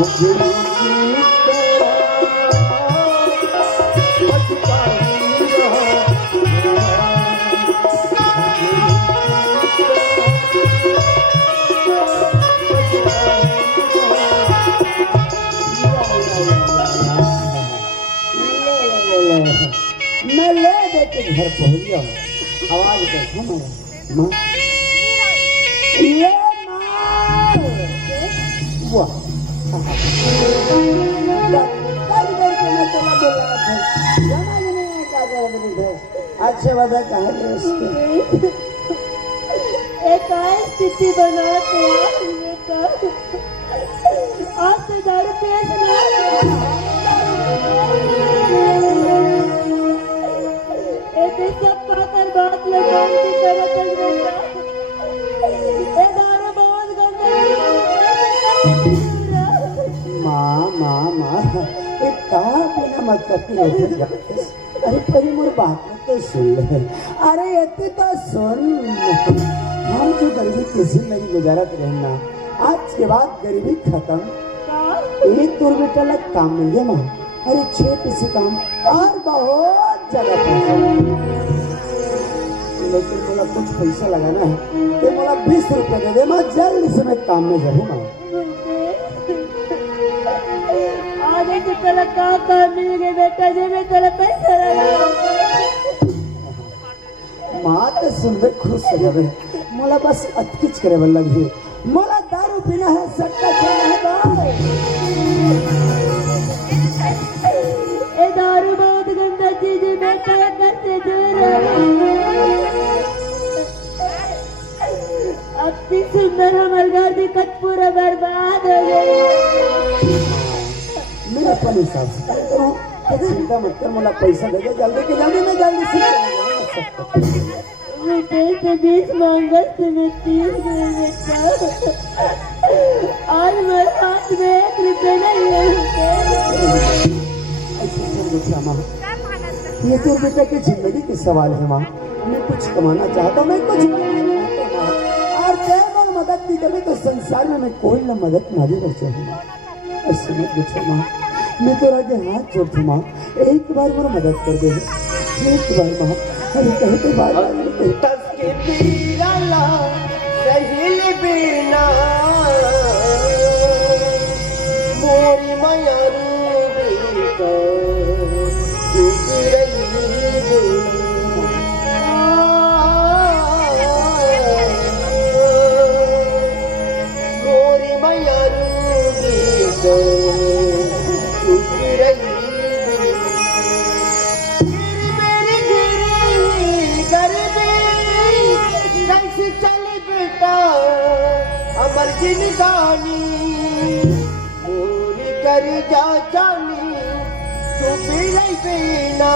मैं ले दे के घर पहुंच गया। आवाज कर माँ ये वाह अच्छा बता कहा एक स्थिति बनाते आप तो दारू पिया सब पाकर बात लगाती अरे परी मोर बात में तो सुन ले। अरे ये तो सुन हम जो गरीबी किसी मेरी गुजारत रहना आज के बाद गरीबी खत्म। एक तोर बेटा लग काम मिल गया माँ। अरे छोटे से काम और बहुत जगह लेकिन मोला कुछ पैसा लगाना है तो मोला 20 रुपए दे दे। मैं जल्दी से मैं काम में जाऊँ माँ। आगे तो तेरा काम मिल गया बेटा जी मैं तेरा पैसा लगा माँ तो सुन बे खुश हो जावे। मोला बस अटकिच करे बल लगी मोला दारू पीना है सट्टा खेलना है। ये दारू बहुत गंदा चीज है बेटा घर से दूर अति सुंदर हमारे घर की कट पूरा बर्बाद हो गई। मैं अपने हिसाब से करूँ चिंता मत कर। मोला पैसा दे दे जल्दी के जल्दी मैं जल्दी से 20 मांगा तुम्हें 30 बेटा और मेरे हाथ में 1 रुपये नहीं है। माँ ये तो बेटा की जिंदगी की सवाल है माँ। मैं कुछ कमाना चाहता हूँ मैं कुछ और केवल मदद की कभी तो संसार में मैं कोई न मदद नहीं कर सकूँ। ऐसे मत पूछो माँ मैं तो आगे हाथ जोड़ती माँ एक बार वो मदद कर दे एक बार माँ। अरे कहते बार सहेली बिना मोरी माया मोरी माया अमर जिंदगानी पूरी कर जा जानी चुप रही बिना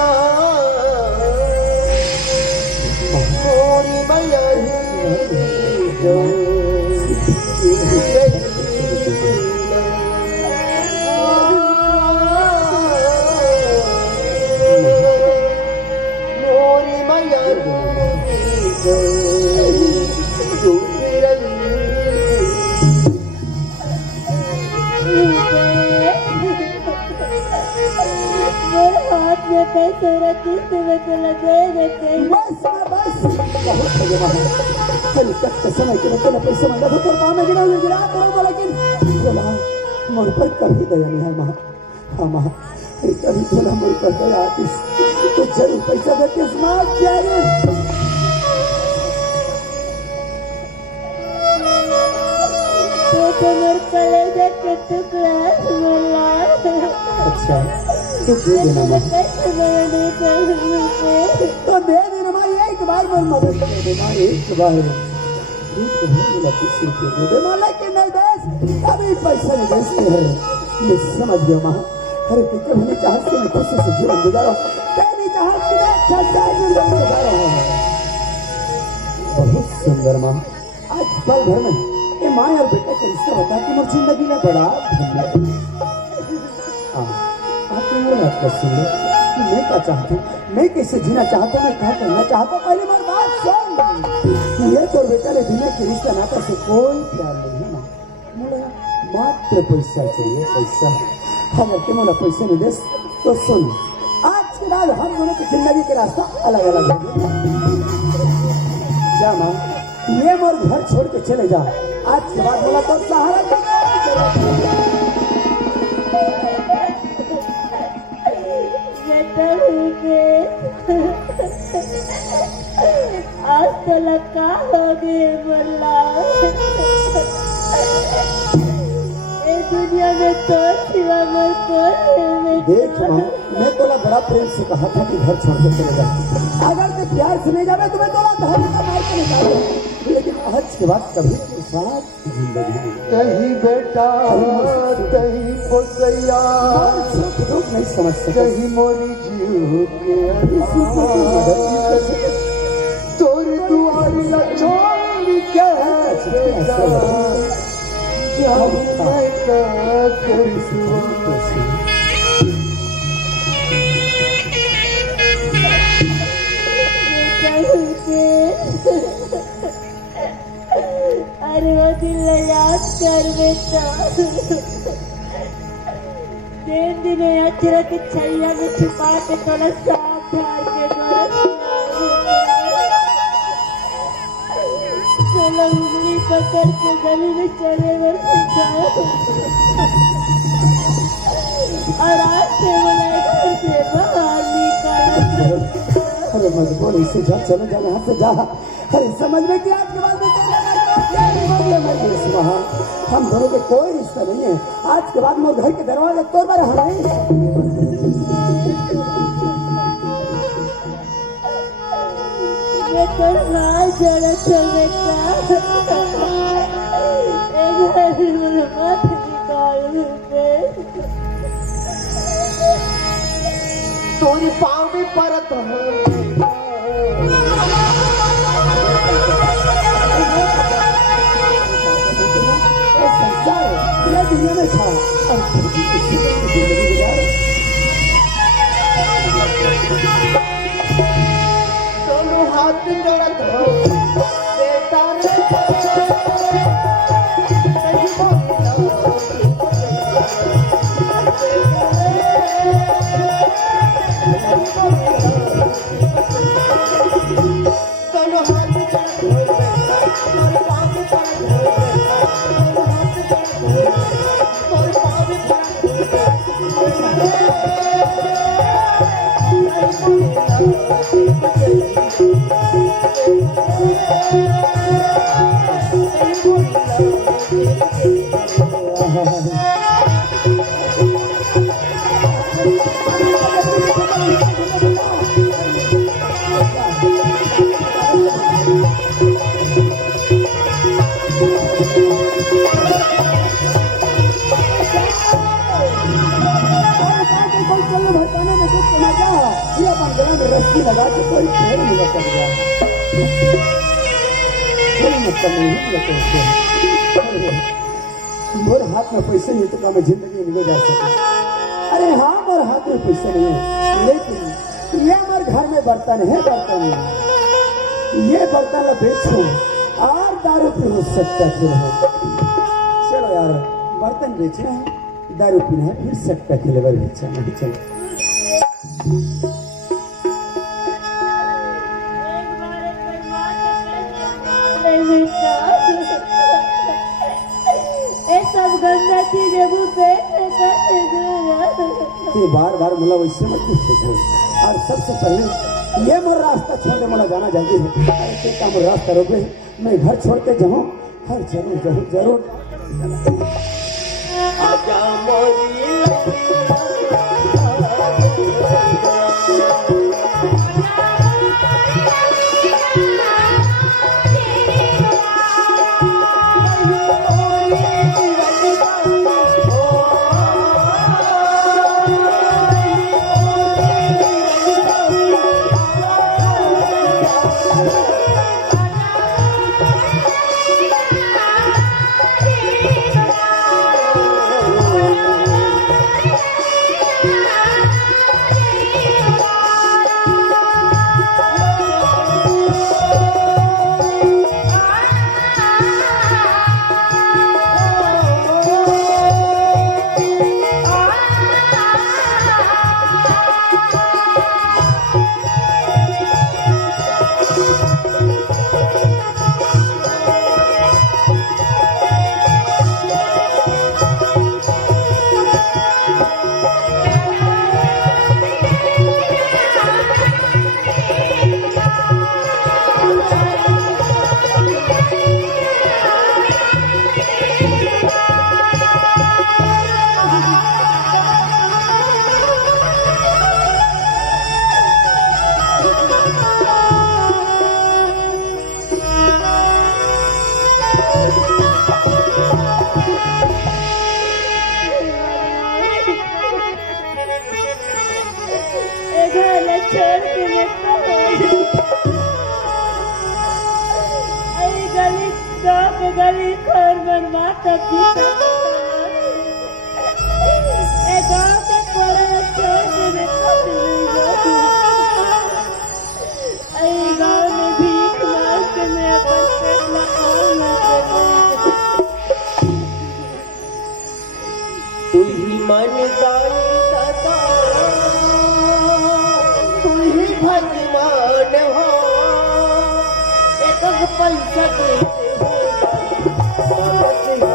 मोरी मैया मोरी मैया हाथ में पैसे रखी तुम्हें तो लगे देते बस बहुत समय के लिए पैसे मांगा था तो माँ में गिरा करो लेकिन बोला मुझ पर कभी दया नहीं है माँ। हाँ माँ कभी बोला मुझ पर दया आती तो जरूर पैसा देते स्मार्ट चाहिए। अच्छा तो दे देना माँ तो दे देना माँ एक बार मैं मदद कर देना एक बार मिला 20 रुपये दे दे माँ लेकिन नहीं दे कभी पैसा नहीं देते हैं ये समझ गया माँ। अरे तू कभी नहीं चाहती कि मैं खुशी से जीवन गुजारा नहीं चाहती मैं अच्छा से जीवन गुजारा हूँ। बहुत सुंदर माँ आज पल भर में ये माँ और बेटा का रिश्ता बता कि मेरी जिंदगी में बड़ा सुन कि मैं क्या चाहता हूँ मैं कैसे जीना चाहता हूँ मैं क्या करना चाहता हूँ पहले मेरी बात सुन। ये तो बेटा ने दुनिया के रिश्ता नाता से कोई प्यार नहीं है ना मात्र पैसा चाहिए, पैसा। अगर तुम मोला पैसे नहीं दे तो सुन, आज के बाद हम दोनों की जिंदगी के रास्ता अलग अलग होंगे। जा माँ, ये मोर घर छोड़ के चले जा। आज के बाद बोला तो सहारा बेटा आज तो लगा हो गए बोला दुनिया में तो सिवा मोर कोई देख माँ, मैं तोला बड़ा प्रेम से कहा था कि घर छोड़ के चले जा। अगर ते प्यार से नहीं जावे तो मैं तोला घर का मार के निकालूं, लेकिन आज के बाद कभी तेरे साथ जिंदगी में कहीं बेटा कहीं पोसैया सुख दुख नहीं समझ सकते। कहीं मोरी जीव के किसी को कोई मदद नहीं कर सकते। तोर दुआरी न छोड़ के बेटा जब मैं कर अरे वो दिल याद कर बेटा, दिन अचरा की छैया में छुपा के थोड़ा साफ मार के चलो उंगली पकड़ के गली में चले गए और आज से बोला घर से बाहर निकाला। अरे मजबूर इसे जा, चले जा यहाँ से जा। अरे समझ में कि आज के बाद हम दोनों के कोई रिश्ता नहीं है। आज के बाद मोर घर के दरवाजे तोड़ पर हमें ये तो ना जरा चल बेटा, एक बार मुझे मत निकाल दे। तोरी पाँव में परत ये दुनिया में था दोनों हाथ जोड़त हो बेटा रस्सी लगा के कोई पेड़ नहीं लग गया, कोई मतलब नहीं लगता उसको। मोर हाथ में पैसे नहीं तो क्या मैं जिंदगी में जा सकता? अरे हाँ, मोर हाथ में पैसे नहीं है, लेकिन ये हमारे घर में बर्तन है, बर्तन ये बर्तन बेचो और दारू पी सकता फिर हो। चलो यार, बर्तन बेचना है, दारू पीना है, फिर सकता खिलेवर बेचा नहीं। चलो सब गंदा चीजें बार बार मुला वैसे मत पूछे। और सबसे पहले ये मोर रास्ता छोड़ने वाला जाना जल्दी है। अरे का मोर रास्ता रोके, मैं घर छोड़ के जाऊँ, हर जरूर जरूर जरूर आजा मोरी गरीब घर में माता पिता गाँव के पड़े छोटे में गाँव में भीख मांग के मैं अपन पेट तू ही मन दानी सदा, तू ही भगवान हो, एक पैसा देते हो मदद हो।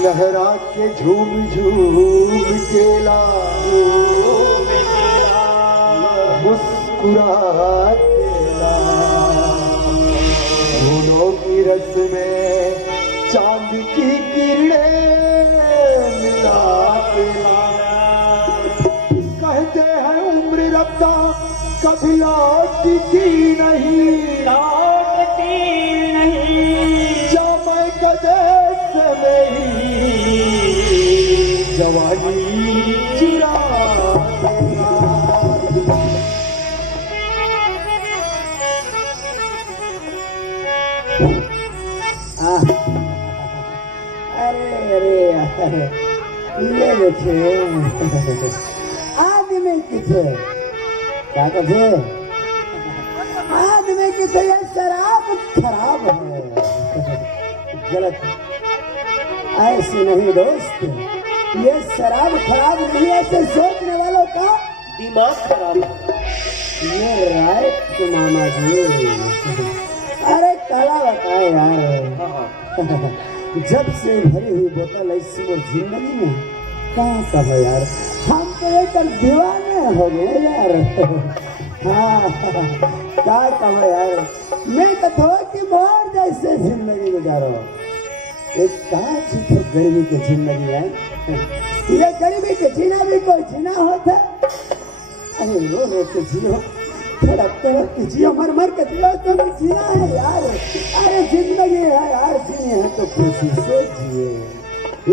लहरा के झूम झूम के लाओ, मुस्कुरा के लाओ, फूलों की रस में चांद की किरणें मिला के लाओ। कहते हैं उम्र रफ्ता कभी लौटती नहीं, लौटती नहीं, जमाई कदे जवानी चिरा अरे ये देखे आदमी किथे क्या कहे आदमी किथे ये शराब खराब है गलत ऐसे नहीं दोस्त, ये शराब खराब नहीं, ऐसे सोचने वालों का दिमाग खराब। ये राय तो मामा जी अरे काला बताए यार जब से भरी हुई बोतल ऐसी वो जिंदगी में कहाँ कहो यार, हम तो एक दीवाने हो गए यार। हाँ क्या कहो यार, मैं तो थोड़ी बहुत जैसे जिंदगी गुजारो, एक कांच तो गरीबी की जिंदगी है, ये गरीबी के जीना भी कोई जीना होता। अरे रो रो के जियो, तड़प तड़प के जियो, मर मर के जियो तो भी जीना है यार। अरे जिंदगी है यार, जीनी है तो खुशी से जिए,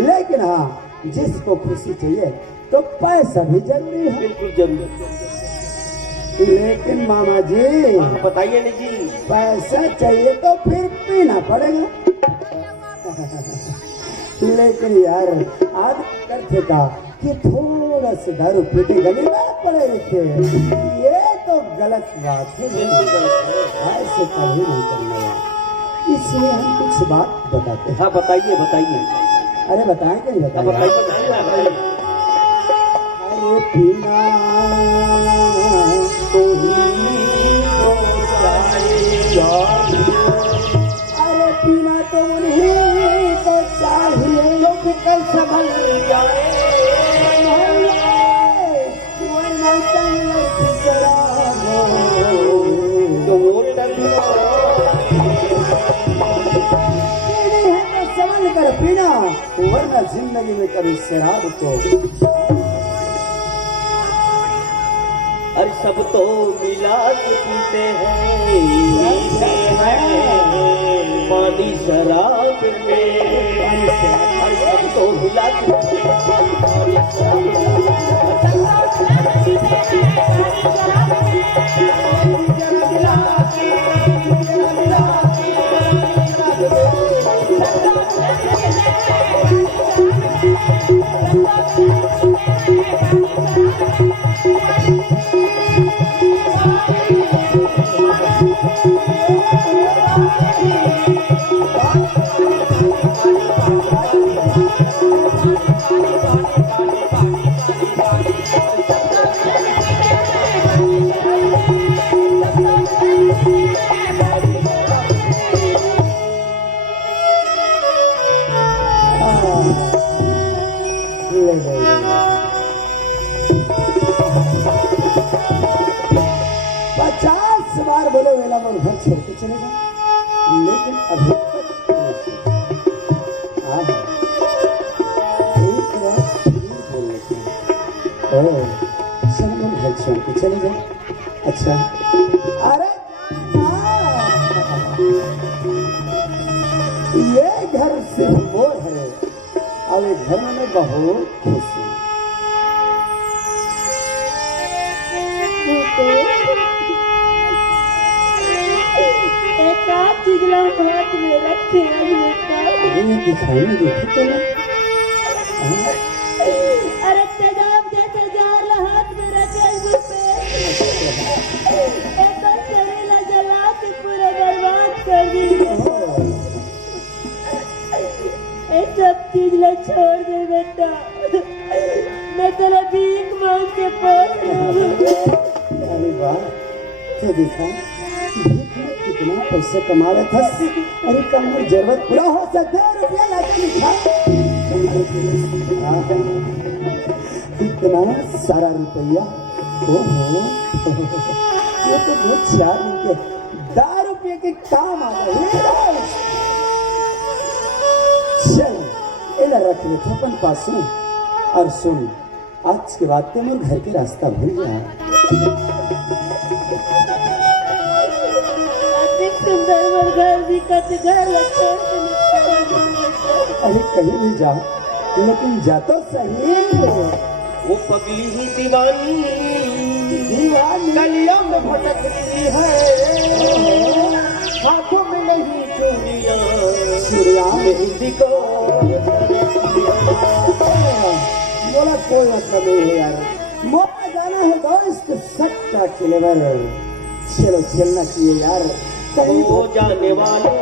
लेकिन हाँ जिसको खुशी चाहिए तो पैसा भी जरूरी है। बिल्कुल जरूरी। लेकिन मामा जी बताइए नहीं जी। पैसा चाहिए तो फिर पीना पड़ेगा। लेकिन यार आज करते का कि थोड़ा से दारू पीते गले में पड़े रखे, ये तो गलत बात है। ऐसे कभी नहीं करना यार। इसलिए हम कुछ बात बताते हैं। हाँ बताइए बताइए। अरे बताएं कि नहीं हाँ, बताएं? बताइए। अरे पीना तो अरे पीना तो उन्हीं को चाहिए जो कि कल संभल जाए, वरना तंग शराब तो वो डरना। पीनी है तो संभल कर पीना, वरना जिंदगी में कभी शराब को। अरे सब तो मिला के पीते हैं पानी शराब में। अरे सब तो मिला के पानी ले ले। 50 बार बोलो वेला मोर घर छोड़ के चले जाओ, लेकिन अभी तक हाँ एक बार फिर बोल लेते हैं। ओ चल मोर घर छोड़ के चले जाओ। अच्छा अरे ये घर सिर्फ वो है और ये घर में मैं बहुत खुश हूँ। एक आध चीज ला हाथ में रखे ये दिखाई नहीं देती तो ना। अरे तेजाब जैसे जार हाथ में रखे एक शरीर जला के पूरा बर्बाद कर दी। ये सब चीज ला छोड़ दे बेटा, मैं तेरा भीख मांग के पास रहूंगा। अरे वाह, तो देखा भीख में कितना पैसा कमा रहा था। अरे कम जरूरत पूरा हो सकता है, रुपया लाके लिखा इतना सारा रुपया। ओहो ये तो बहुत 4 दिन के 10 रुपये के काम आ गए। चल इला रख लेते अपन पास में। और सुन, आज के बाद तो मेरे घर के रास्ता भूल गया। सुंदर घर भी कट घर लगते। अरे कहीं भी जा, लेकिन जा तो सही। वो पगली ही दीवानी दीवानी गलियों में भटकती है, हाथों में नहीं चूड़ियां मेहंदी को। बोला कोई मतलब नहीं है यार, मौका जाना है दोस्त सट्टा चिलेवर। चलो चलना चाहिए यार, कहीं हो जाने वाले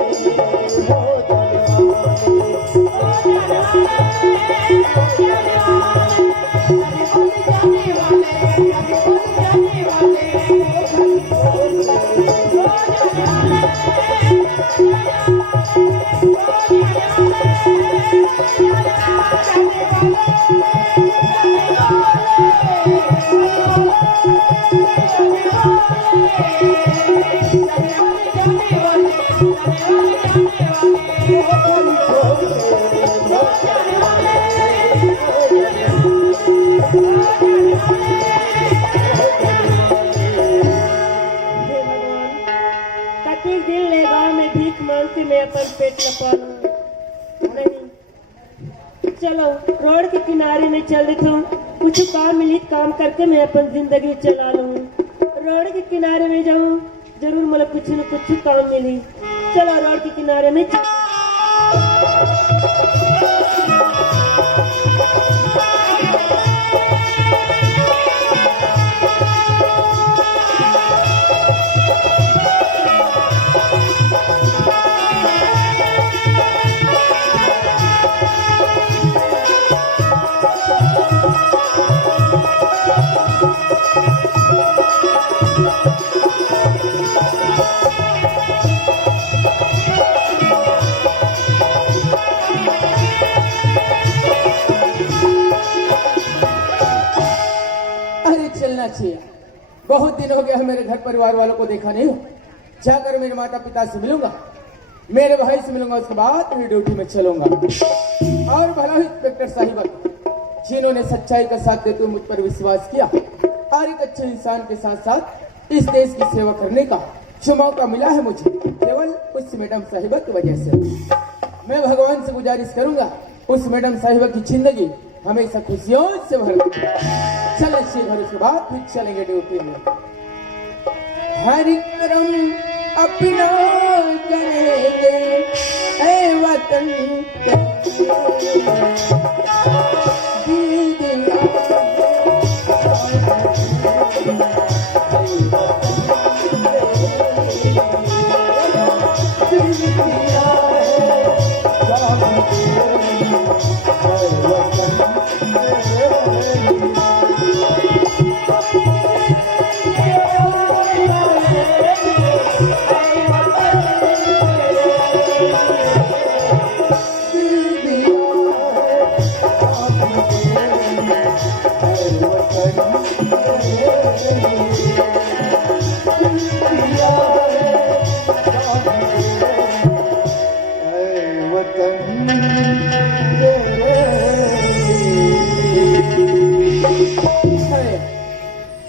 मैं अपन पेट का पालू नहीं। चलो रोड के किनारे में चल देता हूँ, कुछ काम मिली काम करके मैं अपन जिंदगी चला लूँ। रोड के किनारे में जाऊं, जरूर मतलब कुछ न कुछ काम मिली। चलो रोड के किनारे में चलना चाहिए। बहुत दिन हो गया है मेरे घर परिवार वालों को देखा नहीं हो। जाकर मेरे माता पिता से मिलूंगा, मेरे भाई से मिलूंगा, उसके बाद मेरी ड्यूटी में चलूंगा। और भला ही इंस्पेक्टर साहिबा जिन्होंने सच्चाई का साथ देते हुए मुझ पर विश्वास किया और एक अच्छे इंसान के साथ साथ इस देश की सेवा करने का जो मौका मिला है मुझे, केवल उस मैडम साहिबा की वजह से। मैं भगवान से गुजारिश करूंगा उस मैडम साहिबा की जिंदगी हमेशा खुशियों से भर दे। चल अच्छे घर, उसके बाद फिर चलेंगे ड्यूटी में। हरि करम अपना करेंगे ऐ वतन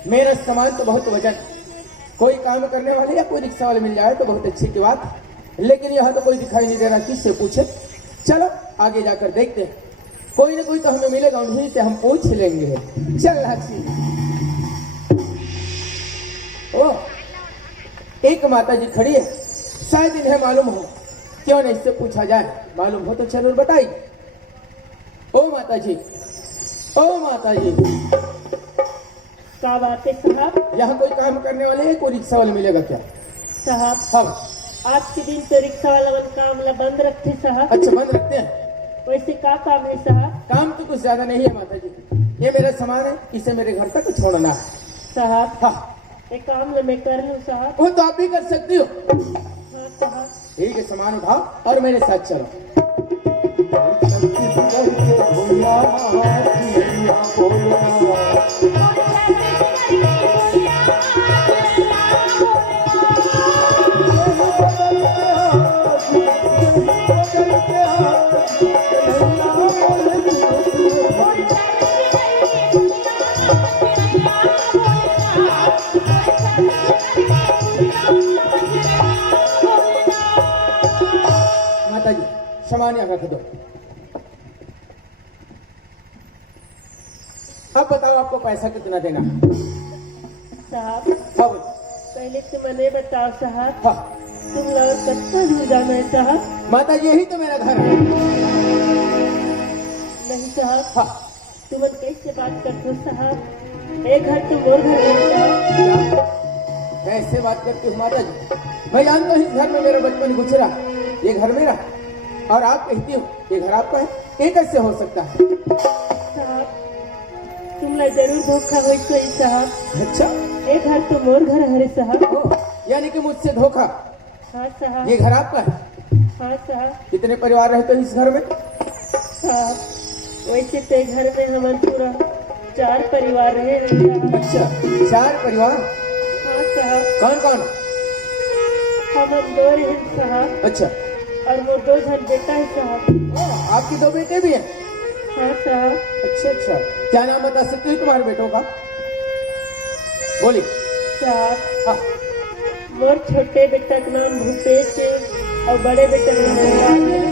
मेरा सामान तो बहुत वजन, कोई काम करने वाले या कोई रिक्शा वाले मिल जाए तो बहुत अच्छी की बात, लेकिन यहाँ तो कोई दिखाई नहीं दे रहा, किससे पूछे। चलो आगे जाकर देखते हैं, कोई ना कोई तो हमें मिलेगा, उन्हीं से हम पूछ लेंगे। चल हाथी। ओ एक माता जी खड़ी है, शायद इन्हें मालूम हो, क्यों नहीं इससे पूछा जाए, मालूम हो तो जरूर बताइए। ओ माता जी, ओ माता जी, क्या बात है साहब? यहाँ कोई काम करने वाले है, कोई रिक्शा वाले मिलेगा क्या साहब? हाँ। आज के दिन तो रिक्शा वाला काम बंद रखते साहब। अच्छा बंद रखते हैं। वैसे क्या काम है साहब? काम तो कुछ ज्यादा नहीं है माता जी, ये मेरा सामान है, इसे मेरे घर तक छोड़ना है साहब। हाँ। एक काम मैं कर लूँ साहब? वो तो आप भी कर सकती हो। हाँ साहब। ठीक है, सामान उठाओ और मेरे साथ चलो। माता जी सामान यहाँ रख दो। अब बताओ आपको पैसा कितना देना है साहब? हाँ पहले से मैंने बताओ साहब, हाँ। तुम लोग कितना दूर जाना है साहब? माता जी यही तो मेरा घर है। नहीं साहब। हाँ। तुम कैसे बात करते हो साहब? एक घर तो मोर घर है साहब। कैसे बात करती हूँ माता जी? मैं जानता हूँ इस घर में मेरा बचपन गुजरा, ये घर मेरा, और आप कहती हो ये घर आपका है, ये कैसे हो सकता है? साहब तुम लोग जरूर धोखा हो सही साहब। अच्छा, एक घर तो मोर घर है साहब। यानी कि मुझसे धोखा। हाँ साहब। ये घर आपका है? हाँ साहब। कितने परिवार रहते हैं इस घर में? साहब वैसे तो घर में हमारे पूरा 4 परिवार रहे हैं साहब। अच्छा 4 परिवार? हाँ साहब। कौन कौन? हम 2 रहे साहब। अच्छा, और वो 2 जन बेटा है साहब। आपके 2 बेटे भी हैं? हाँ साहब। अच्छा अच्छा, क्या नाम बता सकते हो तुम्हारे बेटों का? बोलिए साहब। हाँ। मोर छोटे बेटा का नाम भूपेश है और बड़े बेटे का नाम अनुराग है।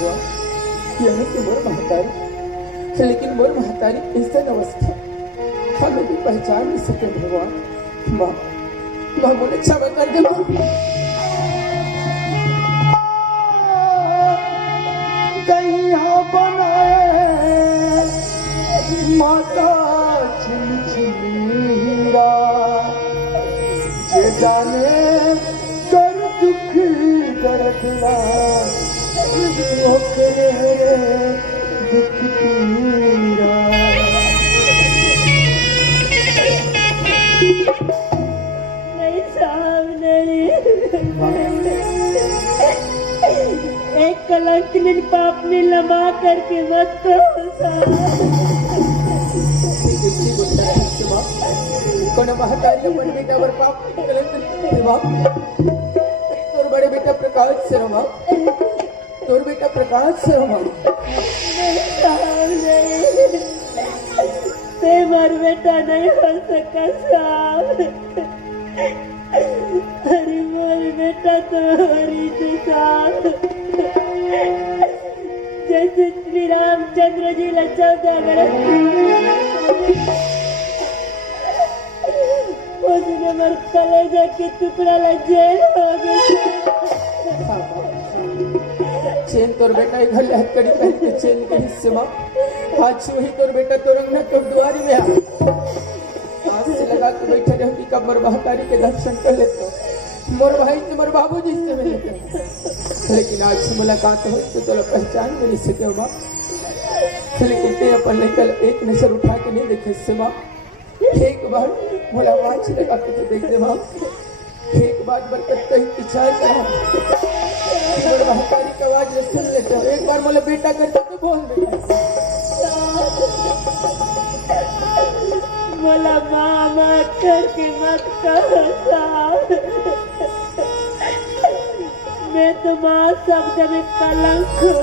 हुआ यह तो मोर महतारी, लेकिन मोर महतारी ऐसा अवस्था हमें भी पहचान नहीं सके भगवान। माँ माँ बोले क्षमा कर दे माँ। कहीं बनाए माता छिलछिलीरा, जे जाने कर दुख दर्दला ओकरे दुख पीरा। नहीं साहब नहीं, एक कलंक ने पाप ने लमा करके मत कहो कोनो महतारी अपन बेटा पर पाप कलंक नहीं बाप। तोर बड़े बेटा प्रकाश से रमा, तोर बेटा प्रकाश से रमा। ते मर बेटा नहीं हो सका साहब। अरे मोर बेटा तो हरी थे साहब, जैसे श्री रामचंद्र जी ला 14 बरस उसने मर कलेजा के टुकड़ा ला जेल हो गया। चेन तोर बेटा घर लहकड़ी पहन के चेन के हिस्से माँ आज वही तोर बेटा तोरंग न कब दुआरी में आ आज से लगा के बैठे रहो कि कब मोर महतारी के दर्शन कर लेते हो, मोर भाई से मोर बाबूजी से मिलते हो। लेकिन आज से मुलाकात हो तो तोरा पहचान भी नहीं सके माँ। लेकिन ते अपन निकल एक नजर उठा के नहीं देखे से माँ। एक बार मोला आवाज लगा के तो देख दे माँ। एक बार बरकत का इंतजार करा, मोर महतारी की आवाज सुन लेते हो। एक बार मोला बेटा करके तो बोल दे। बोला मामा करके मत कहो साहब, मैं तो माँ शब्द में कलंक हूँ।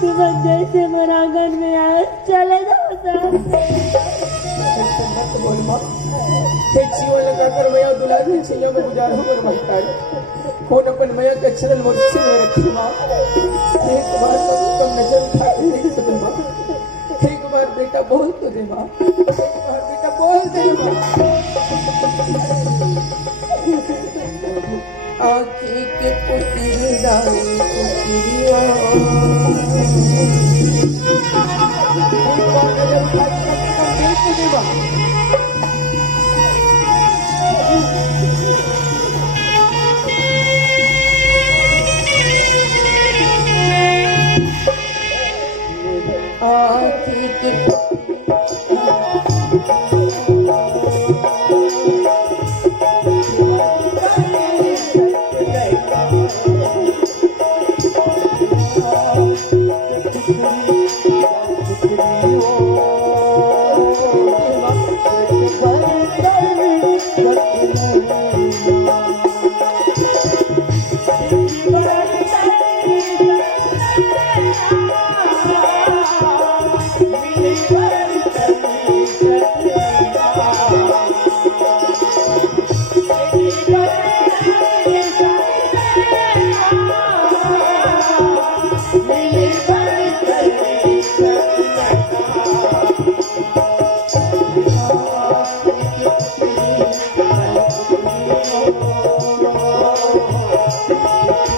तुम जैसे मोरांगन में आए चले जाओ साहब। मत बोल माँ। एक जीवन लगा कर मैं दुलार में छैया में गुजार हूँ मोर महतारी। कौन अपन मैया के चरण मोर सिर में रखी माँ। एक बार कम नजर उठा के देख तो दे माँ। एक बार बेटा बोल तो दे माँ। एक बार बेटा बोल दे माँ। आँखी के पुतरी दाई पुतरिया, एक बार नजर उठा के देख तो दे माँ।